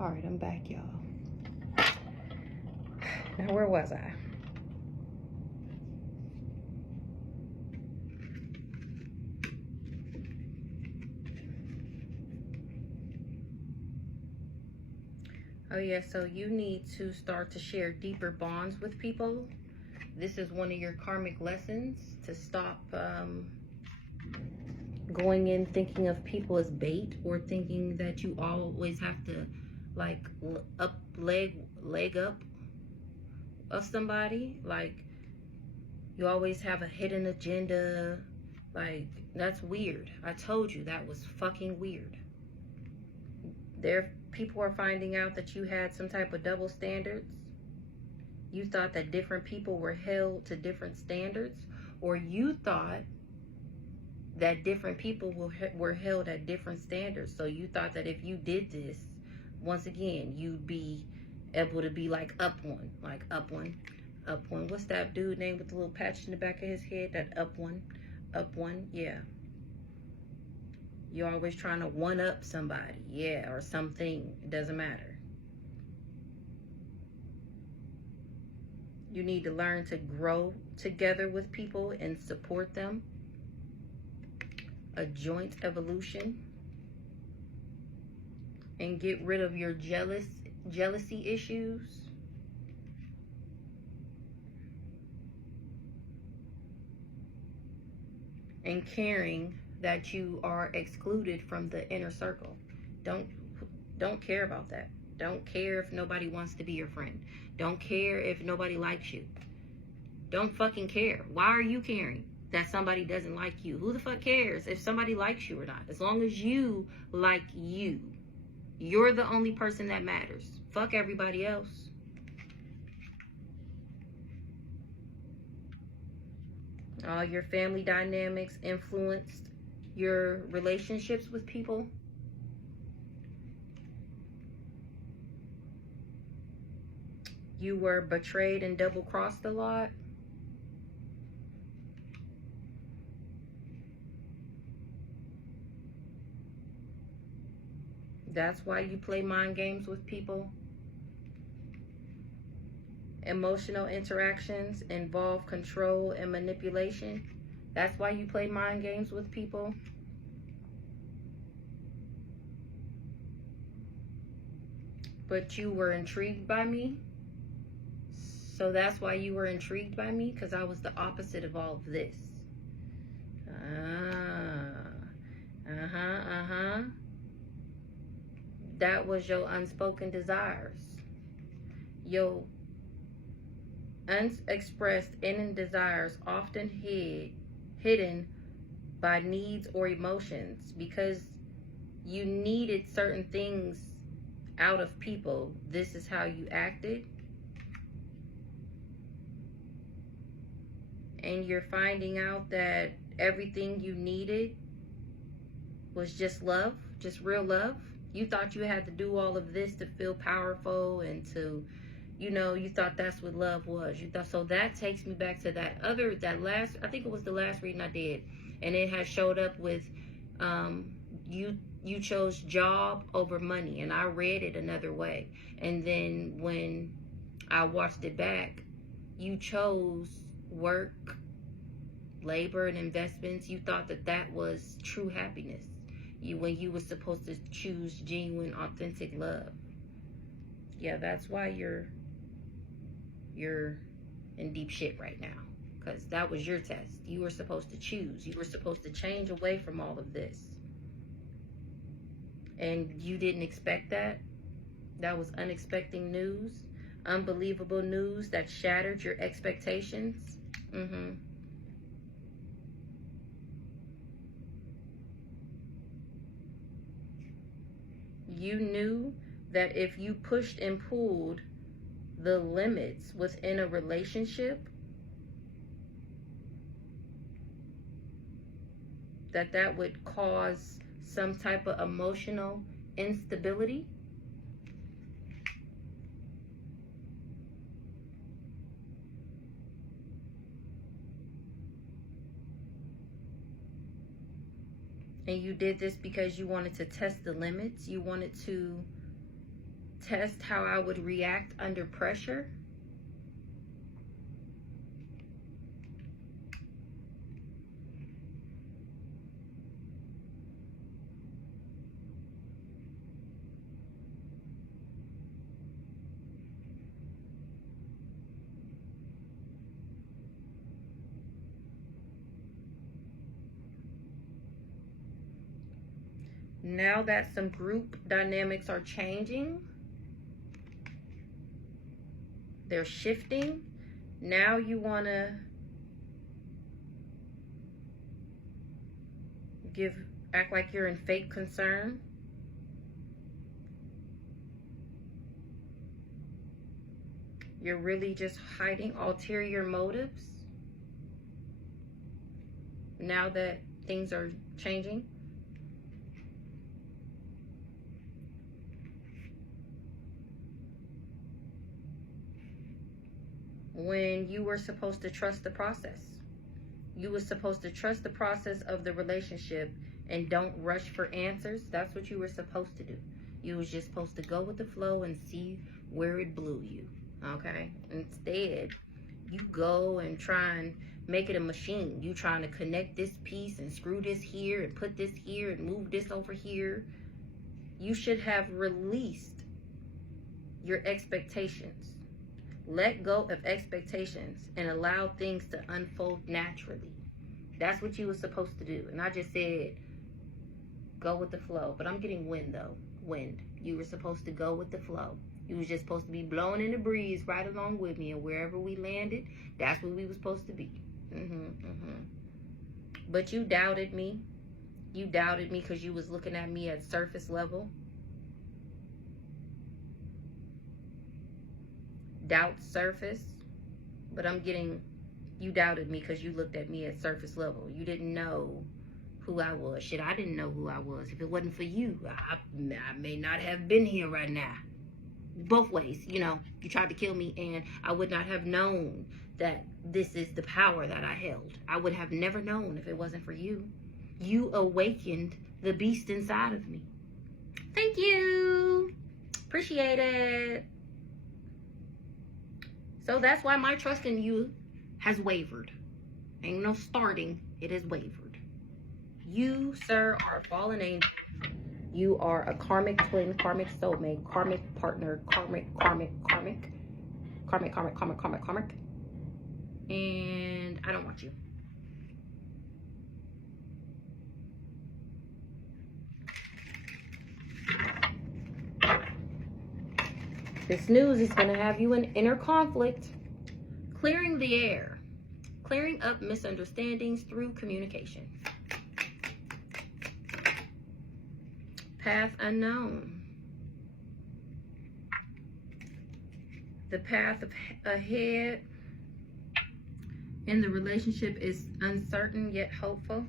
All right, I'm back, y'all. Now, where was I? Oh yeah, so you need to start to share deeper bonds with people. This is one of your karmic lessons, to stop going in thinking of people as bait, or thinking that you always have to like leg up of somebody. Like you always have a hidden agenda. Like, that's weird. I told you that was fucking weird. People are finding out that you had some type of double standards. You thought that different people were held to different standards, or you thought that different people were held at different standards. So you thought that if you did this, once again, you'd be able to be like up one. What's that dude name with the little patch in the back of his head? That up one, yeah. You're always trying to one up somebody, yeah, or something. It doesn't matter. You need to learn to grow together with people and support them. A joint evolution. And get rid of your jealousy issues. And caring that you are excluded from the inner circle. Don't care about that. Don't care if nobody wants to be your friend. Don't care if nobody likes you. Don't fucking care. Why are you caring that somebody doesn't like you? Who the fuck cares if somebody likes you or not? As long as you like you, you're the only person that matters. Fuck everybody else. All your family dynamics influenced your relationships with people. You were betrayed and double-crossed a lot. That's why you play mind games with people. Emotional interactions involve control and manipulation. That's why you play mind games with people. But you were intrigued by me. So that's why you were intrigued by me, because I was the opposite of all of this. That was your unspoken desires. Your unexpressed inner desires, often hidden by needs or emotions, because you needed certain things out of people. This is how you acted. And you're finding out that everything you needed was just love, just real love. You thought you had to do all of this to feel powerful and to, you know, you thought that's what love was. You thought, so that takes me back to that last, I think it was the last reading I did. And it has showed up with, you chose job over money. And I read it another way. And then when I watched it back, you chose work, labor, and investments. You thought that that was true happiness. When you were supposed to choose genuine, authentic love. Yeah, that's why you're in deep shit right now, because that was your test. You were supposed to choose. You were supposed to change away from all of this, and you didn't expect that. That was unexpected news, unbelievable news that shattered your expectations. You knew that if you pushed and pulled the limits within a relationship, that would cause some type of emotional instability. And you did this because you wanted to test the limits. You wanted to test how I would react under pressure. Now that some group dynamics are changing, they're shifting. Now you want to act like you're in fake concern. You're really just hiding ulterior motives. Now that things are changing. When you were supposed to trust the process. You were supposed to trust the process of the relationship and don't rush for answers. That's what you were supposed to do. You was just supposed to go with the flow and see where it blew you. Okay? Instead, you go and try and make it a machine. You trying to connect this piece and screw this here and put this here and move this over here. You should have released your expectations. Let go of expectations and allow things to unfold naturally. That's what you were supposed to do. And I just said, go with the flow. But I'm getting wind, though. Wind. You were supposed to go with the flow. You was just supposed to be blowing in the breeze right along with me. And wherever we landed, that's where we were supposed to be. But you doubted me. You doubted me because you was looking at me at surface level. Doubt surface, but I'm getting, you doubted me because you looked at me at surface level. You didn't know who I was. Shit, I didn't know who I was. If it wasn't for you, I may not have been here right now. Both ways, you know, you tried to kill me and I would not have known that this is the power that I held. I would have never known if it wasn't for you. You awakened the beast inside of me. Thank you. Appreciate it. So that's why my trust in you has wavered. Ain't no starting, it has wavered. You, sir, are a fallen angel. You are a karmic twin, karmic soulmate, karmic partner, karmic. And I don't want you. This news is going to have you in inner conflict. Clearing the air. Clearing up misunderstandings through communication. Path unknown. The path ahead in the relationship is uncertain yet hopeful.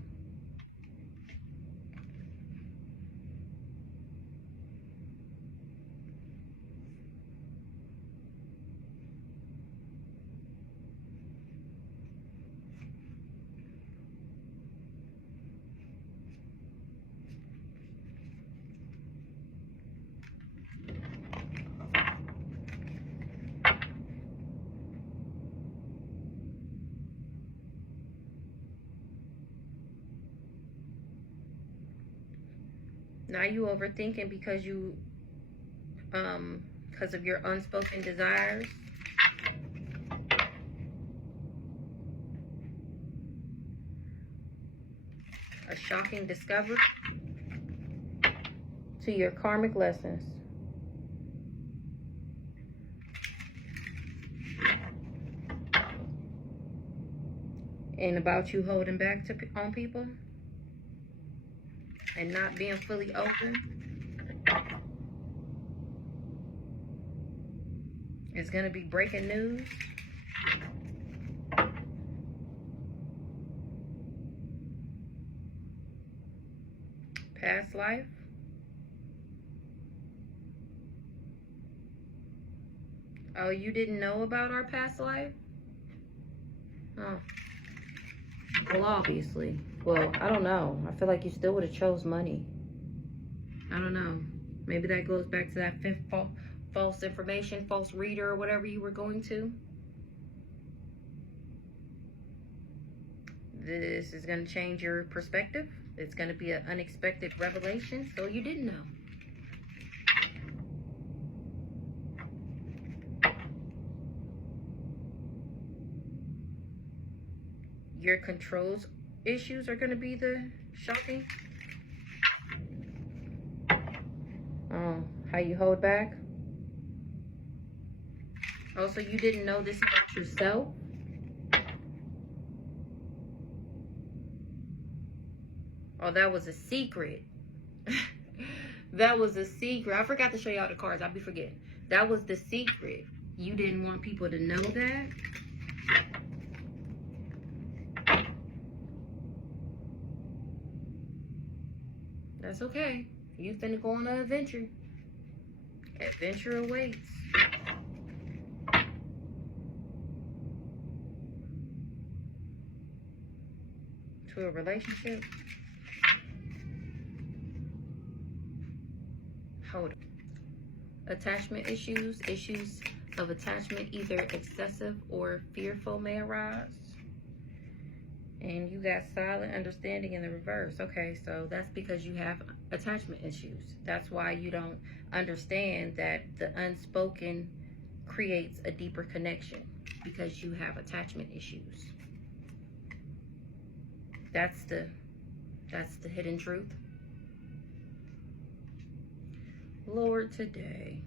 Now you overthinking because you, because of your unspoken desires. A shocking discovery to your karmic lessons. And about you holding back on people. And not being fully open. It's going to be breaking news. Past life. Oh, you didn't know about our past life? Oh. Well, obviously. Well, I don't know. I feel like you still would have chose money. I don't know. Maybe that goes back to that false information, false reader, or whatever you were going to. This is going to change your perspective. It's going to be an unexpected revelation, so you didn't know. Your controls issues are going to be the shocking. How you hold back. Also, you didn't know this about yourself. Oh, that was a secret. That was a secret. I forgot to show y'all the cards. I'll be forgetting. That was the secret. You didn't want people to know that. That's okay. You finna go on an adventure. Adventure awaits. To a relationship. Hold on. Attachment issues. Issues of attachment, either excessive or fearful, may arise. And you got silent understanding in the reverse. Okay, so that's because you have attachment issues. That's why you don't understand that the unspoken creates a deeper connection, because you have attachment issues. That's the hidden truth. Lord, today.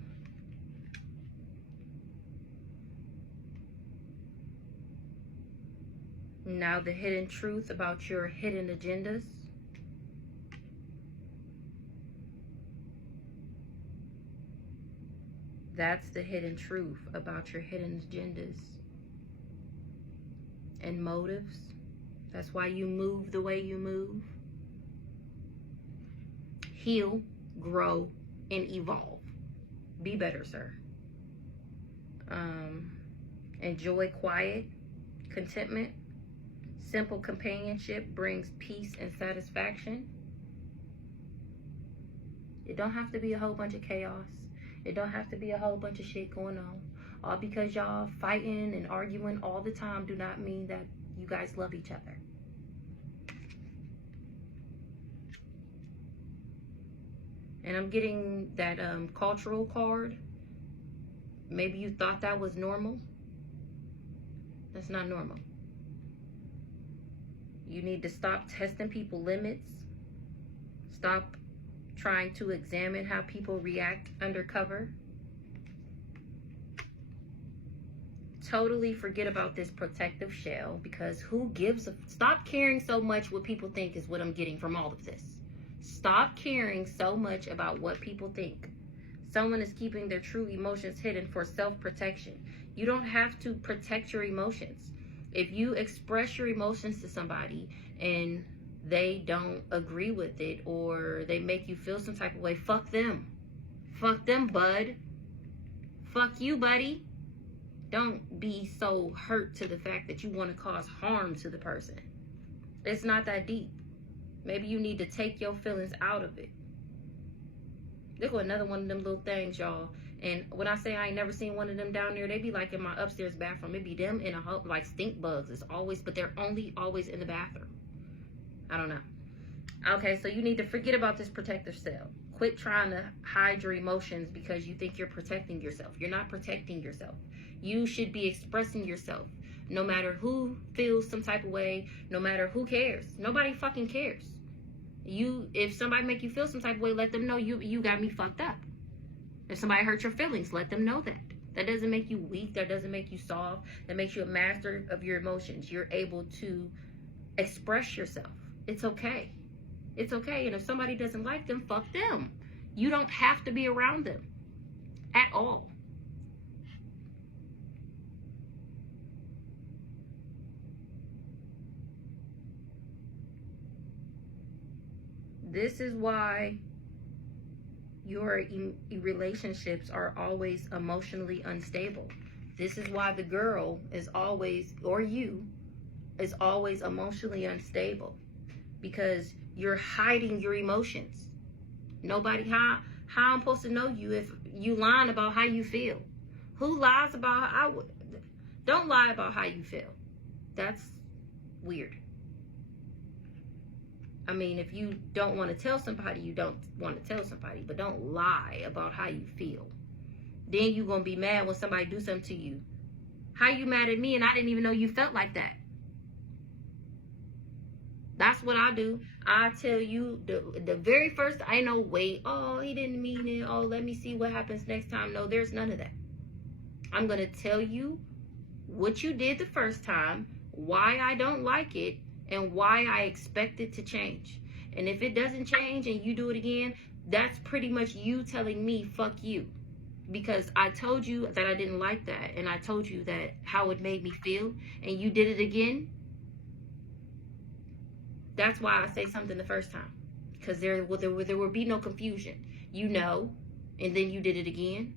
Now the hidden truth about your hidden agendas. That's the hidden truth about your hidden agendas and motives. That's why you move the way you move. Heal, grow, and evolve. Be better, sir. Enjoy quiet, contentment. Simple companionship brings peace and satisfaction. It don't have to be a whole bunch of chaos. It don't have to be a whole bunch of shit going on. All because y'all fighting and arguing all the time do not mean that you guys love each other. And I'm getting that cultural card. Maybe you thought that was normal. That's not normal. You need to stop testing people's limits. Stop trying to examine how people react undercover. Totally forget about this protective shell, because who gives a... Stop caring so much what people think is what I'm getting from all of this. Stop caring so much about what people think. Someone is keeping their true emotions hidden for self-protection. You don't have to protect your emotions. If you express your emotions to somebody and they don't agree with it, or they make you feel some type of way, fuck them. Fuck them, bud. Fuck you, buddy. Don't be so hurt to the fact that you want to cause harm to the person. It's not that deep. Maybe you need to take your feelings out of it. Look at another one of them little things, y'all. And when I say I ain't never seen one of them down there, they be like in my upstairs bathroom. It be them in a hub, like stink bugs. It's always, but they're only always in the bathroom. I don't know. Okay, so you need to forget about this protective cell. Quit trying to hide your emotions because you think you're protecting yourself. You're not protecting yourself. You should be expressing yourself. No matter who feels some type of way, no matter who cares. Nobody fucking cares. If somebody make you feel some type of way, let them know you got me fucked up. If somebody hurt your feelings, let them know that. That doesn't make you weak. That doesn't make you soft. That makes you a master of your emotions. You're able to express yourself. It's okay. It's okay. And if somebody doesn't like them, fuck them. You don't have to be around them at all. This is why your relationships are always emotionally unstable. This is why the girl is always, or you, is always emotionally unstable. Because you're hiding your emotions. Nobody, how I'm supposed to know you if you lying about how you feel. Who lies about don't lie about how you feel. That's weird. I mean, if you don't want to tell somebody, you don't want to tell somebody, but don't lie about how you feel. Then you're going to be mad when somebody do something to you. How you mad at me and I didn't even know you felt like that? That's what I do. I tell you the very first, I know, wait, oh, he didn't mean it. Oh, let me see what happens next time. No, there's none of that. I'm going to tell you what you did the first time, why I don't like it, and why I expect it to change. And if it doesn't change and you do it again, that's pretty much you telling me, fuck you. Because I told you that I didn't like that, and I told you that how it made me feel, and you did it again. That's why I say something the first time, because there will be no confusion. You know, and then you did it again.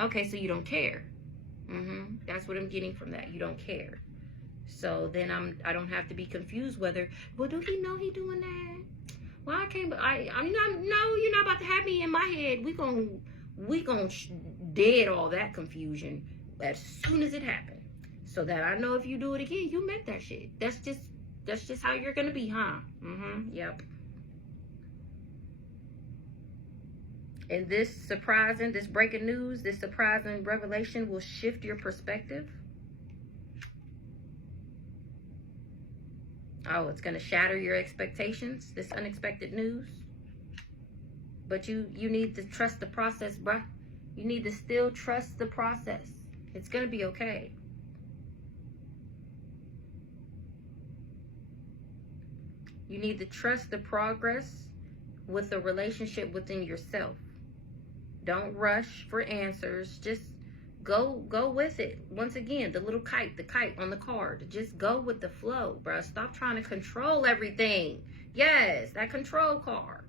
Okay, so you don't care. That's what I'm getting from that. You don't care. So then I don't have to be confused whether, well, do he know he doing that? Well, I can't. I'm not. No, you're not about to have me in my head. We gonna dead all that confusion as soon as it happened, so that I know if you do it again, you meant that shit. That's just how you're gonna be, huh? Yep. And this breaking news, this surprising revelation will shift your perspective. Oh, it's gonna shatter your expectations, this unexpected news. But you need to trust the process, bruh. You need to still trust the process. It's gonna be okay. You need to trust the progress with the relationship within yourself. Don't rush for answers. Just go with it. Once again, the little kite, the kite on the card. Just go with the flow, bro. Stop trying to control everything. Yes, that control card.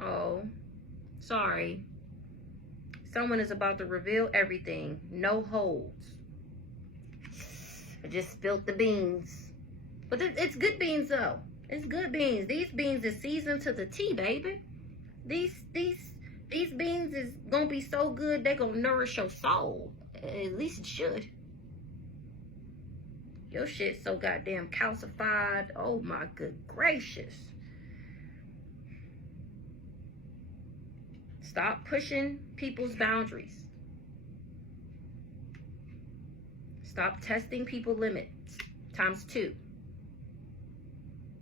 Oh, sorry. Someone is about to reveal everything. No holds. I just spilled the beans. But it's good beans, though. It's good beans. These beans is seasoned to the tea, baby. These beans is gonna be so good, they're gonna nourish your soul. At least it should. Your shit's so goddamn calcified. Oh my good gracious. Stop pushing people's boundaries. Stop testing people's limits. ×2.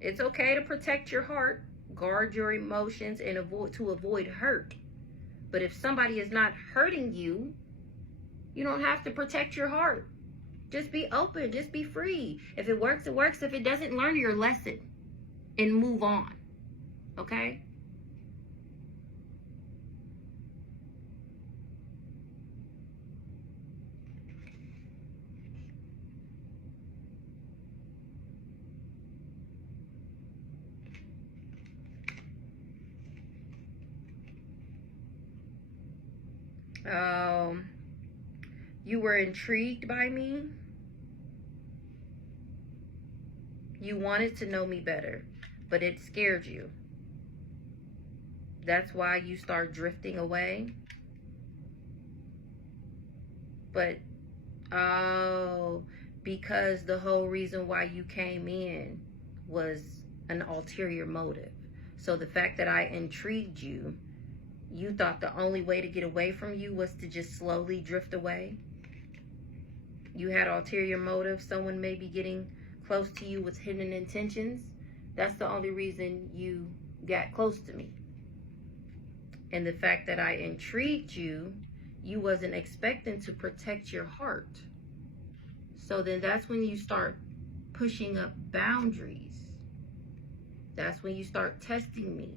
It's okay to protect your heart, guard your emotions, and avoid hurt. But if somebody is not hurting you, you don't have to protect your heart. Just be open. Just be free. If it works, it works. If it doesn't, learn your lesson and move on. Okay? You were intrigued by me. You wanted to know me better, but it scared you. That's why you start drifting away. But, because the whole reason why you came in was an ulterior motive. So the fact that I intrigued you, you thought the only way to get away from you was to just slowly drift away. You had ulterior motives. Someone may be getting close to you with hidden intentions. That's the only reason you got close to me. And the fact that I intrigued you, you wasn't expecting to protect your heart. So then that's when you start pushing up boundaries. That's when you start testing me.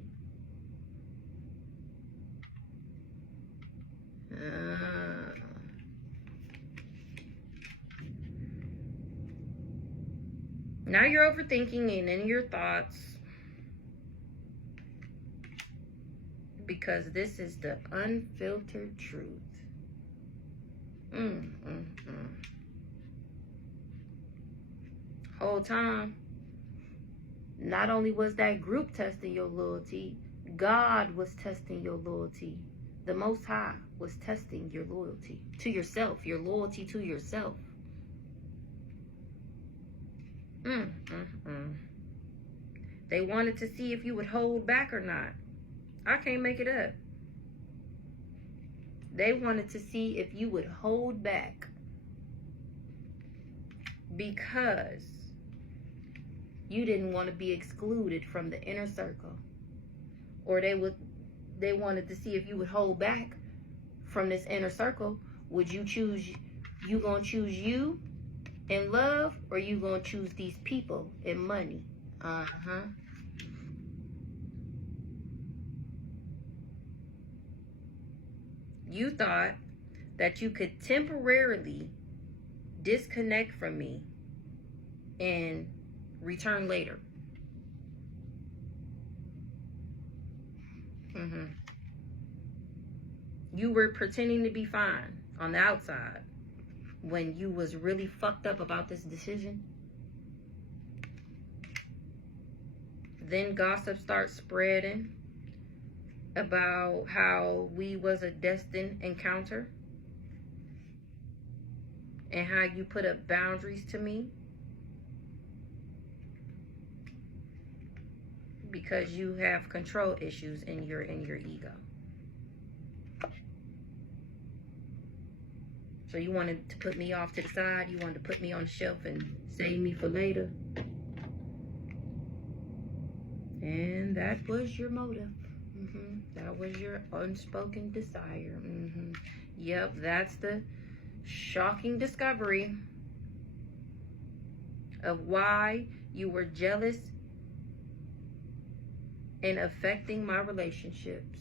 Now you're overthinking and in your thoughts, because this is the unfiltered truth. Whole time, Not only was that group testing your loyalty, God was testing your loyalty. The Most High was testing your loyalty to yourself, your loyalty to yourself. They wanted to see if you would hold back or not. I can't make it up. They wanted to see if you would hold back because you didn't want to be excluded from the inner circle. Or they wanted to see if you would hold back from this inner circle. Would you gonna choose you in love, or you gonna choose these people in money? You thought that you could temporarily disconnect from me and return later. You were pretending to be fine on the outside when you was really fucked up about this decision. Then gossip starts spreading about how we was a destined encounter and how you put up boundaries to me because you have control issues in your ego. So you wanted to put me off to the side. You wanted to put me on the shelf and save me for later. And that was your motive. That was your unspoken desire. Yep, that's the shocking discovery of why you were jealous and affecting my relationships.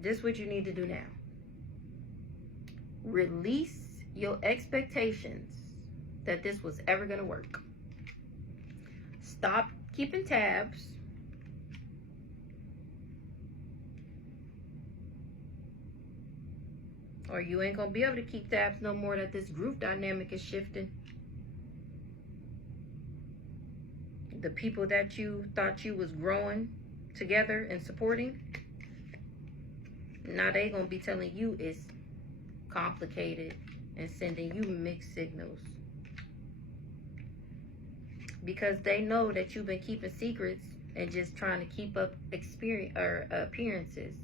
This is what you need to do now. Release your expectations that this was ever going to work. Stop keeping tabs. Or you ain't going to be able to keep tabs no more that this group dynamic is shifting. The people that you thought you was growing together and supporting, now they going to be telling you it's complicated and sending you mixed signals. Because they know that you've been keeping secrets and just trying to keep up appearances.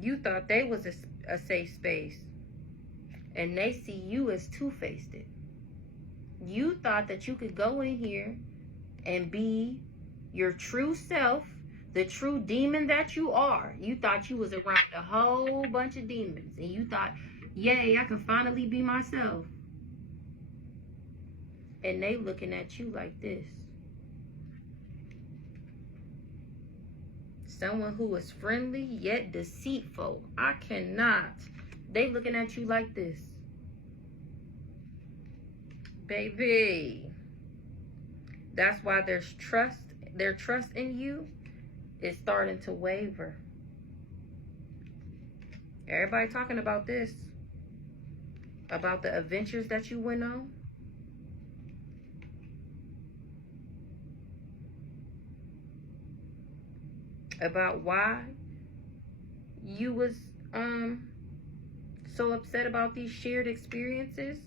You thought they was a safe space, and they see you as two-faced. You thought that you could go in here and be your true self, the true demon that you are. You thought you was around a whole bunch of demons, and you thought, yay, I can finally be myself. And they looking at you like this. Someone who is friendly yet deceitful. I cannot. They looking at you like this. Baby. That's why there's trust. Their trust in you is starting to waver. Everybody talking about this. About the adventures that you went on. About why you was so upset about these shared experiences,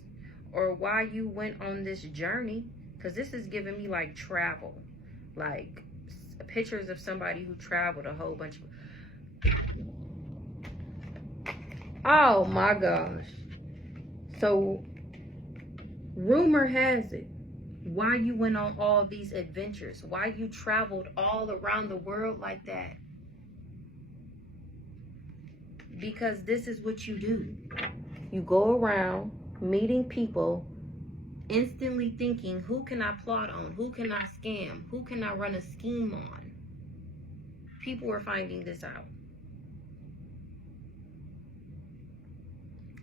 or why you went on this journey. Because this is giving me like travel, like pictures of somebody who traveled a whole bunch of... Oh my gosh. So rumor has it, why you went on all these adventures, why you traveled all around the world like that. Because this is what you do. You go around meeting people, instantly thinking, who can I plot on? Who can I scam? Who can I run a scheme on? People are finding this out.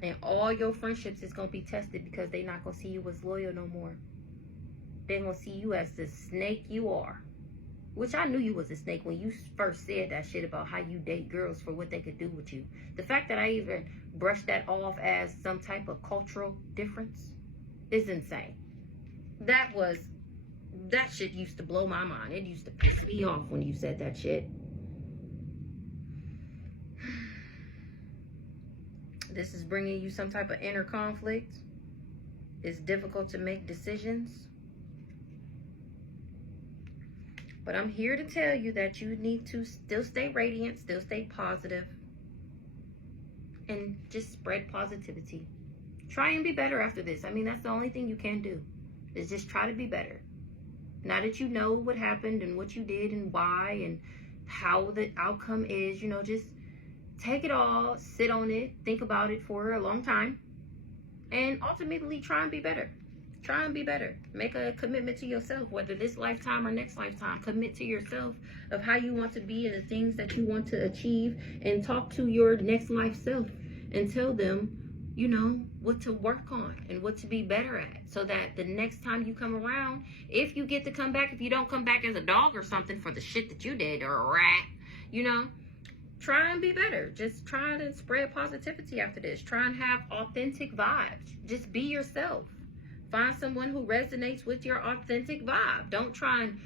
And all your friendships is going to be tested because they're not going to see you as loyal no more. they're going to see you as the snake you are. Which I knew you was a snake when you first said that shit about how you date girls for what they could do with you. The fact that I even brushed that off as some type of cultural difference is insane. That shit used to blow my mind. It used to piss me off when you said that shit. This is bringing you some type of inner conflict. It's difficult to make decisions. But I'm here to tell you that you need to still stay radiant, still stay positive, and just spread positivity. Try and be better after this. I mean, that's the only thing you can do, is just try to be better. Now that you know what happened and what you did and why and how the outcome is, you know, just take it all, sit on it, think about it for a long time, and ultimately try and be better. Try and be better. Make a commitment to yourself, whether this lifetime or next lifetime. Commit to yourself of how you want to be and the things that you want to achieve, and talk to your next life self and tell them, you know, what to work on and what to be better at, so that the next time you come around, if you get to come back, if you don't come back as a dog or something for the shit that you did, or a rat, you know, try and be better. Just try to spread positivity after this. Try and have authentic vibes. Just be yourself. Find someone who resonates with your authentic vibe. Don't try and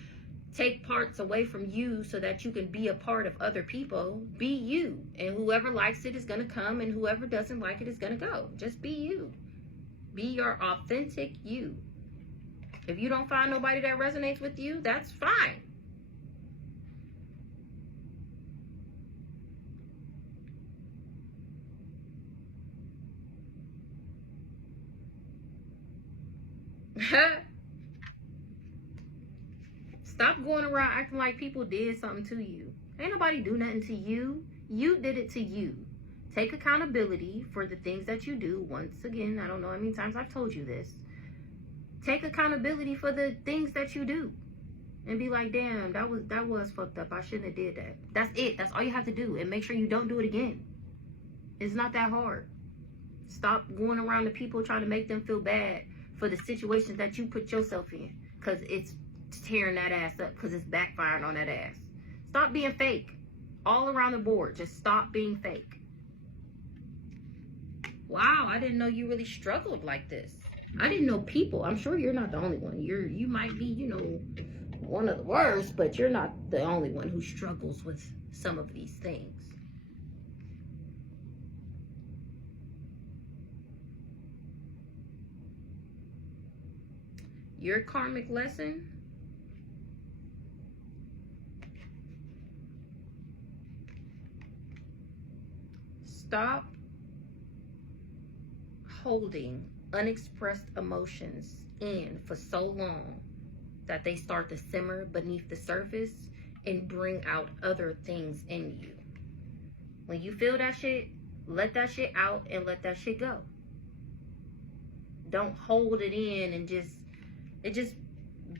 take parts away from you so that you can be a part of other people. Be you. And whoever likes it is going to come, and whoever doesn't like it is going to go. Just be you. Be your authentic you. If you don't find nobody that resonates with you, that's fine. Stop going around acting like people did something to you. Ain't nobody do nothing to you. You did it to you. Take accountability for the things that you do. Once again, I don't know how many times I've told you this. Take accountability for the things that you do. And be like, damn, that was fucked up. I shouldn't have did that. That's it. That's all you have to do. And make sure you don't do it again. It's not that hard. Stop going around to people trying to make them feel bad for the situations that you put yourself in, because it's tearing that ass up, because it's backfiring on that ass. Stop being fake all around the board. Just stop being fake. Wow, I didn't know you really struggled like this. I didn't know people. I'm sure you're not the only one. You might be, you know, one of the worst, but you're not the only one who struggles with some of these things. Your karmic lesson stop holding unexpressed emotions in for so long that they start to simmer beneath the surface and bring out other things in you. When you feel that shit, let that shit out and let that shit go. Don't hold it in and just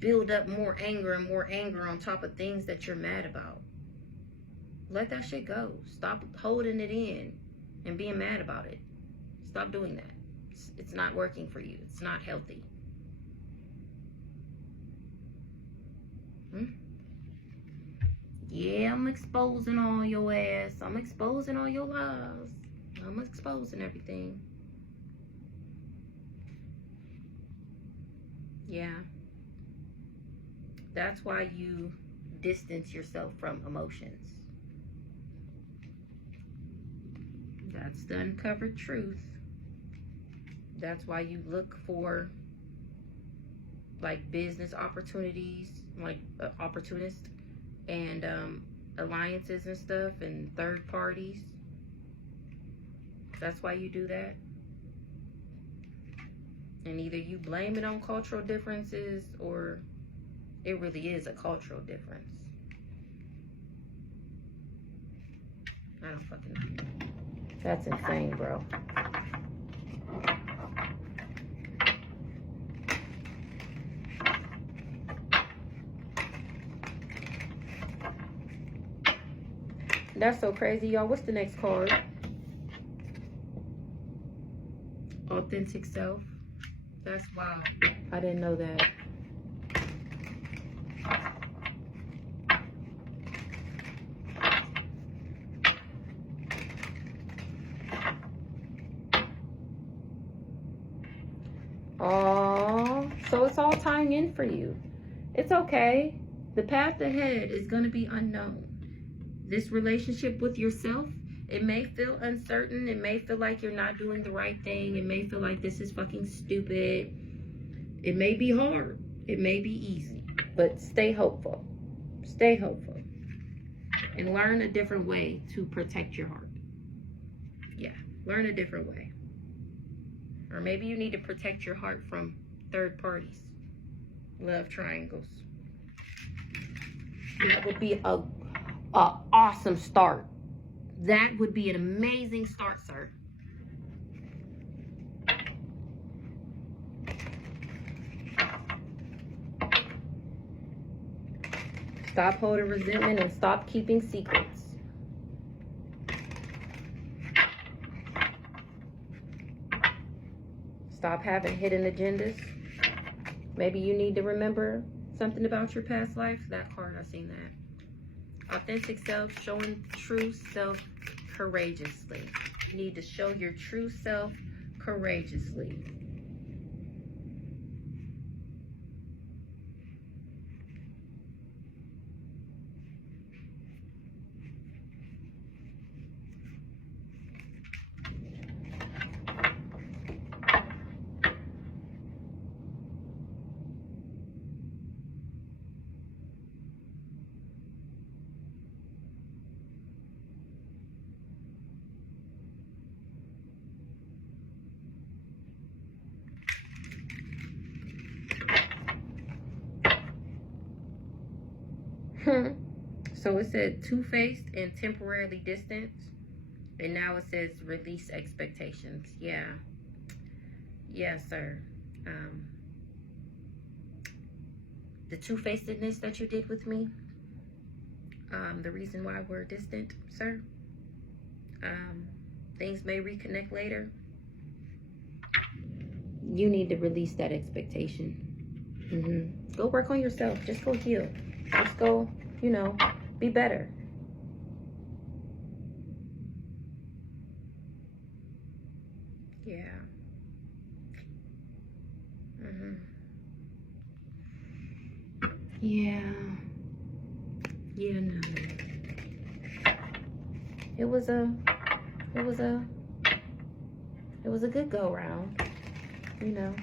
build up more anger and more anger on top of things that you're mad about. Let that shit go. Stop holding it in and being mad about it. Stop doing that. It's not working for you. It's not healthy. Yeah, I'm exposing all your ass. I'm exposing all your lies. I'm exposing everything. Yeah. That's why you distance yourself from emotions. That's the uncovered truth. That's why you look for like business opportunities, like opportunists, and alliances and stuff, and third parties. That's why you do that. And either you blame it on cultural differences, or it really is a cultural difference. I don't fucking know. That's insane, bro. That's so crazy, y'all. What's the next card? Authentic self. That's wild. I didn't know that. all tying in for you. It's okay. The path ahead is going to be unknown. This relationship with yourself, it may feel uncertain. It may feel like you're not doing the right thing. It may feel like this is fucking stupid. It may be hard. It may be easy. But stay hopeful. Stay hopeful. And learn a different way to protect your heart. Yeah, learn a different way. Or maybe you need to protect your heart from third parties. Love triangles. That would be a awesome start. That would be an amazing start, sir. Stop holding resentment and stop keeping secrets. Stop having hidden agendas. Maybe you need to remember something about your past life. That card, I seen that. Authentic self, showing true self courageously. You need to show your true self courageously. So it said two-faced and temporarily distant. And now it says release expectations. Yeah. Yeah, sir. The two-facedness that you did with me. The reason why we're distant, sir. Things may reconnect later. You need to release that expectation. Go work on yourself. Just go heal. Just go, you know, be better. Yeah. Yeah. Yeah, no. It was a good go round. You know.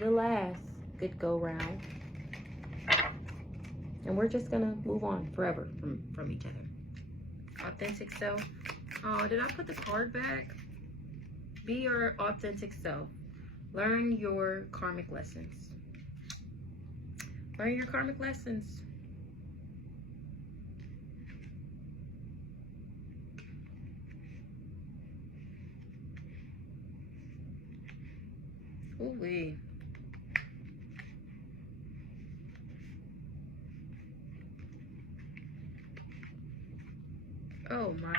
The last good go round. And we're just gonna move on forever from each other. Authentic self. Oh, did I put the card back? Be your authentic self. Learn your karmic lessons. Learn your karmic lessons. Ooh-wee. Oh my.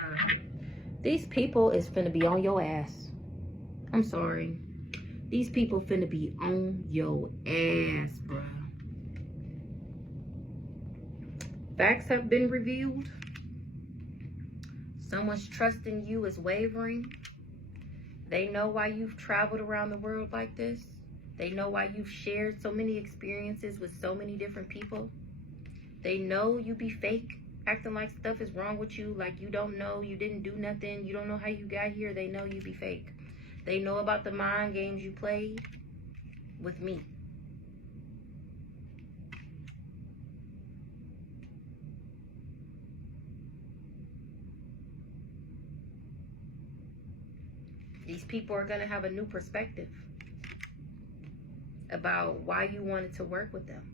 These people is finna be on your ass. I'm sorry. These people finna be on your ass, bruh. Facts have been revealed. Someone's trust in you is wavering. They know why you've traveled around the world like this. They know why you've shared so many experiences with so many different people. They know you be fake, acting like stuff is wrong with you, like you don't know, you didn't do nothing, you don't know how you got here. They know you be fake. They know about the mind games you played with me. These people are going to have a new perspective about why you wanted to work with them.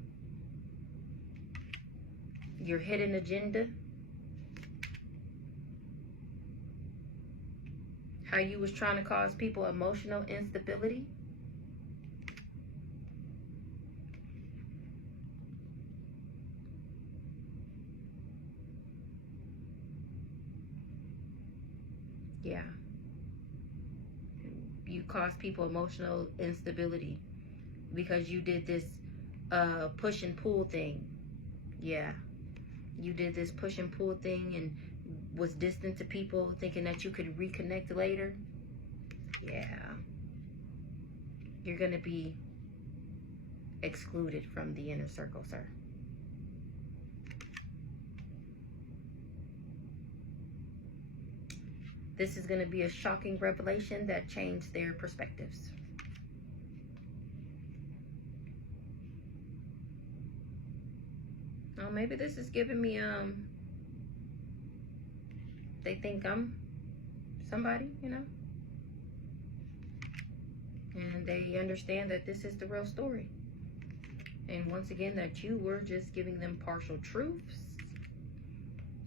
Your hidden agenda. How you was trying to cause people emotional instability. Yeah. You caused people emotional instability because you did this push and pull thing. Yeah. You did this push and pull thing and was distant to people, thinking that you could reconnect later. Yeah. You're going to be excluded from the inner circle, sir. This is going to be a shocking revelation that changed their perspectives. Oh, maybe this is giving me, they think I'm somebody, you know? And they understand that this is the real story. And once again, that you were just giving them partial truths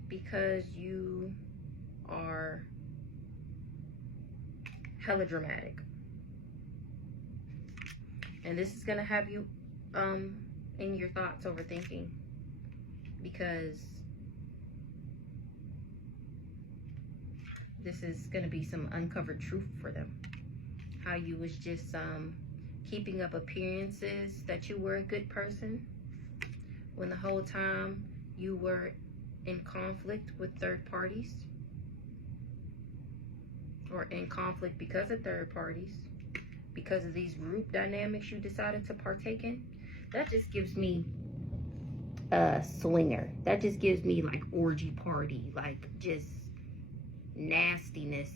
because you are hella dramatic. And this is going to have you in your thoughts overthinking, because this is going to be some uncovered truth for them. How you was just keeping up appearances that you were a good person, when the whole time you were in conflict with third parties, or in conflict because of third parties, because of these group dynamics you decided to partake in. That just gives me a swinger. That just gives me like orgy party, like just nastiness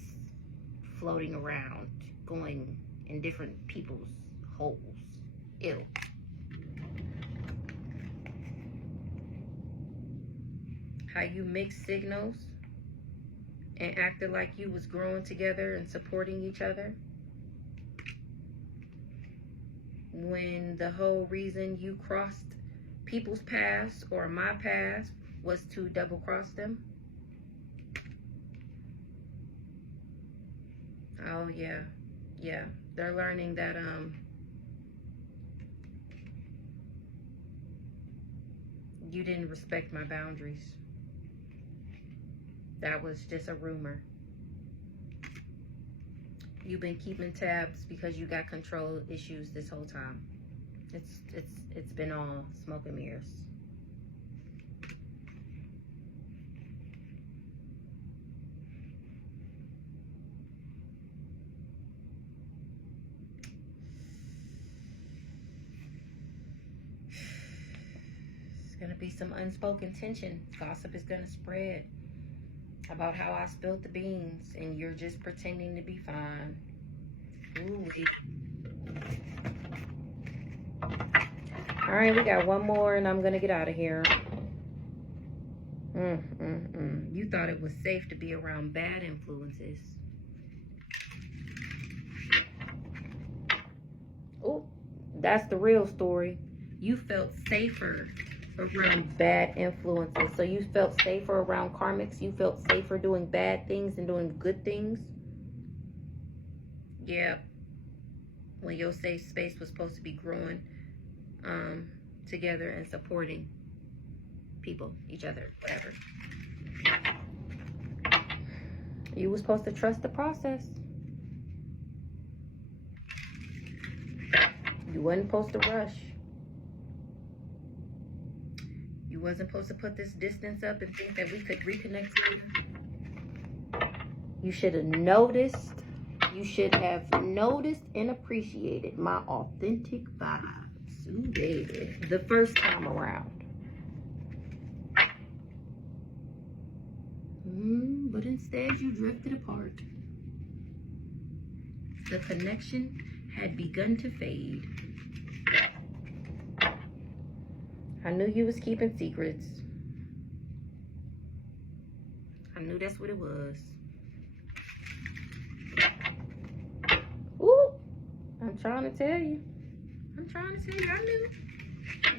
floating around, going in different people's holes. Ew. How you mix signals and acted like you was growing together and supporting each other, when the whole reason you crossed people's paths or my path was to double cross them. Oh yeah, yeah. They're learning that you didn't respect my boundaries. That was just a rumor. You've been keeping tabs because you got control issues this whole time. It's been all smoke and mirrors. It's gonna be some unspoken tension. Gossip is gonna spread about how I spilled the beans and you're just pretending to be fine. Ooh-wee. All right, we got one more and I'm gonna get out of here. You thought it was safe to be around bad influences. Oh, that's the real story. You felt safer around bad influences. So you felt safer around karmics. You felt safer doing bad things than doing good things. Yeah. When your safe space was supposed to be growing together and supporting people, each other, whatever. You were supposed to trust the process. You wasn't supposed to rush. You wasn't supposed to put this distance up and think that we could reconnect later. You should have noticed. You should have noticed and appreciated my authentic vibes. Ooh, baby. The first time around. But instead you drifted apart. The connection had begun to fade. I knew you was keeping secrets. I knew that's what it was. Ooh, I'm trying to tell you. I knew.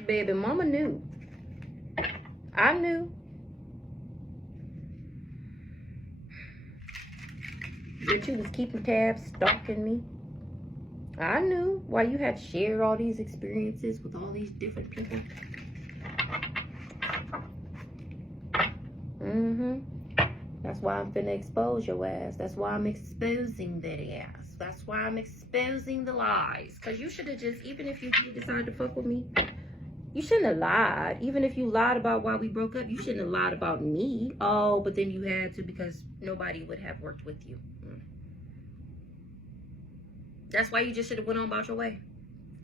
Baby mama knew. I knew. That you was keeping tabs, stalking me. I knew why you had shared all these experiences with all these different people. That's why I'm finna expose your ass. That's why I'm exposing that ass. That's why I'm exposing the lies. Because you should have just, even if you did decide to fuck with me, you shouldn't have lied. Even if you lied about why we broke up, you shouldn't have lied about me. Oh, but then you had to because nobody would have worked with you. That's why you just should have went on about your way.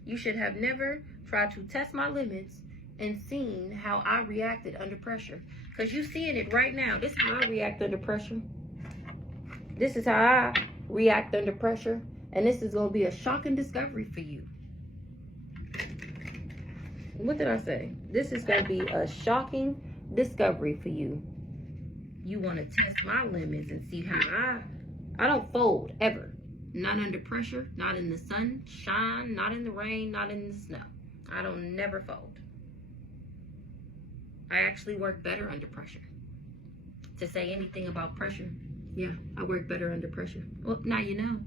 You should have never tried to test my limits and seen how I reacted under pressure. Because you seeing it right now. This is how I react under pressure. This is how I react under pressure. And this is going to be a shocking discovery for you. What did I say? This is going to be a shocking discovery for you. You want to test my limits and see how I don't fold ever. Not under pressure, not in the sunshine, not in the rain, not in the snow. I don't never fold. I actually work better under pressure. To say anything about pressure, yeah, I work better under pressure. Well, now you know.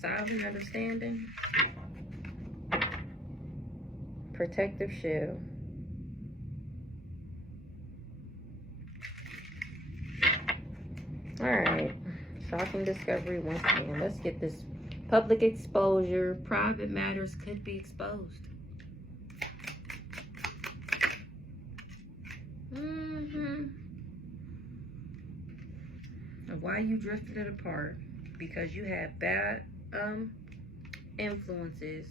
Silent understanding. Protective shell. All right. Shocking discovery once again. Let's get this public exposure. Private matters could be exposed. Of why you drifted apart. Because you had bad influences.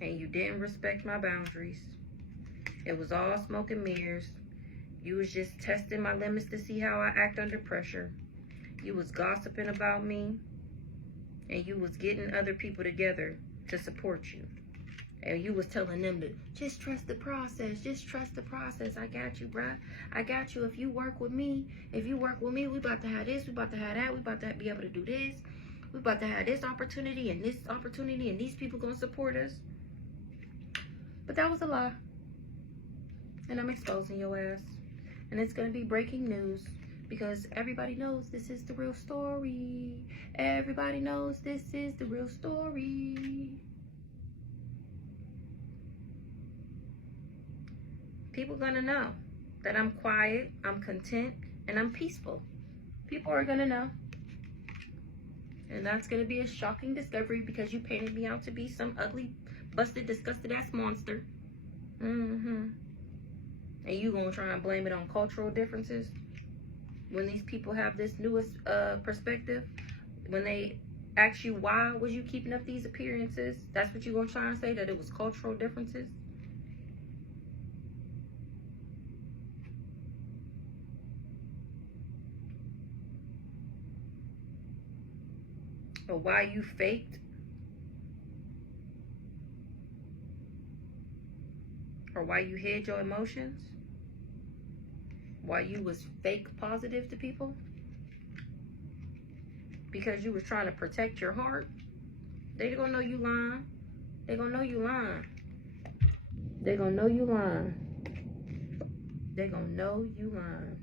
And you didn't respect my boundaries. It was all smoke and mirrors. You was just testing my limits to see how I act under pressure. You was gossiping about me. And you was getting other people together to support you. And you was telling them to just trust the process. Just trust the process. I got you, bruh. I got you. If you work with me, we about to have this. We about to have that. We about to be able to do this. We about to have this opportunity, and these people gonna support us. But that was a lie. And I'm exposing your ass. And it's gonna be breaking news. Because everybody knows this is the real story. Everybody knows this is the real story. People gonna know that I'm quiet, I'm content, and I'm peaceful. People are gonna know. And that's gonna be a shocking discovery because you painted me out to be some ugly, busted, disgusted ass monster. And you gonna try and blame it on cultural differences? When these people have this newest perspective, when they ask you why was you keeping up these appearances, that's what you gonna try and say, that it was cultural differences? Or why you faked? Or why you hid your emotions? Why you was fake positive to people? Because you was trying to protect your heart? They gonna know you lying. They gonna know you lying. They gonna know you lying. They gonna know you lying.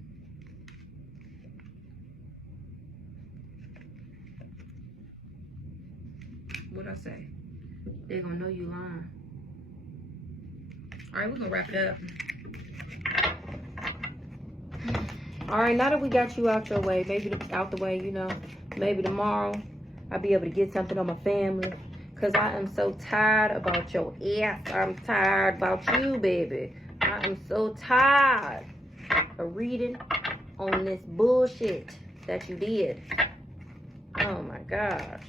What'd I say? They gonna know you lying. All right, we're gonna wrap it up. All right, now that we got you out your way, out the way, you know, maybe tomorrow I'll be able to get something on my family. Because I am so tired about your ass. I'm tired about you, baby. I am so tired of reading on this bullshit that you did. Oh, my gosh.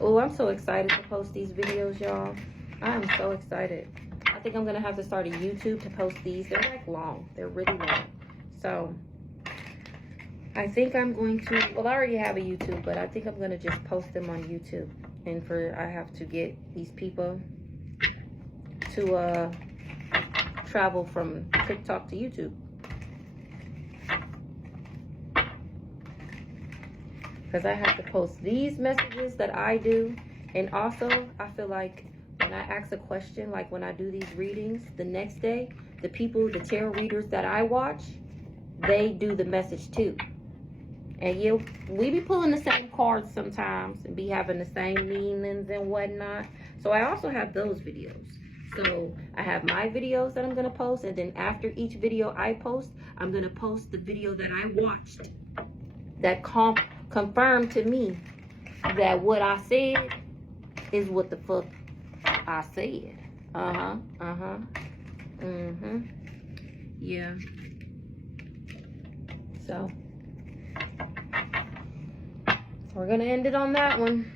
Oh, I'm so excited to post these videos, y'all. I am so excited. I think I'm going to have to start a YouTube to post these. They're like long. They're really long. So, I think I'm going to, well, I already have a YouTube, but I think I'm going to just post them on YouTube. And I have to get these people to travel from TikTok to YouTube. Because I have to post these messages that I do. And also, I feel like when I ask a question, like when I do these readings, the next day, the tarot readers that I watch, they do the message too. And we be pulling the same cards sometimes and be having the same meanings and whatnot. So I also have those videos. So I have my videos that I'm going to post. And then after each video I post, I'm going to post the video that I watched that confirmed to me that what I said is what the fuck I said. Yeah. So we're gonna end it on that one.